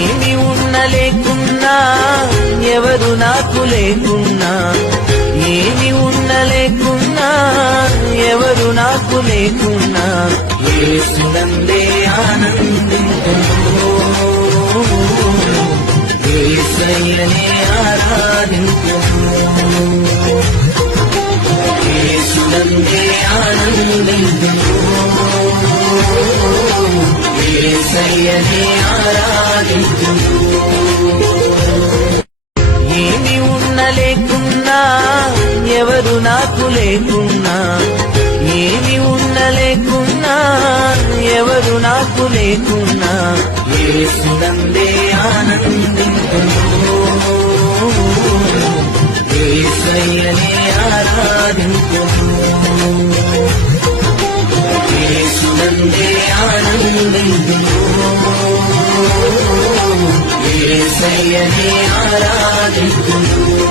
ఏమి ఉన్న లేకున్నా ఎవరు నాకు లేకున్నా, ఏమి ఉన్న లేకున్నా ఎవరు నాకు లేకున్నా, యేసునందే ఆనందింతును, యేసయ్యనే ఆరాధింతును, యేసునందే ఆనందింతును, యేసయ్యనే ఆరాధింతును. ఏమి ఉన్న లేకున్నా ఎవరు నాకు లేకున్నా, ఏమి ఉన్న లేకున్నా ఎవరు నాకు లేకున్నా, యేసునందే ఆనందింతును, యేసయ్యనే ఆరాధింతును, యేసునందే ఆనందింతును, యేసయ్యనే ఆరాధింతును.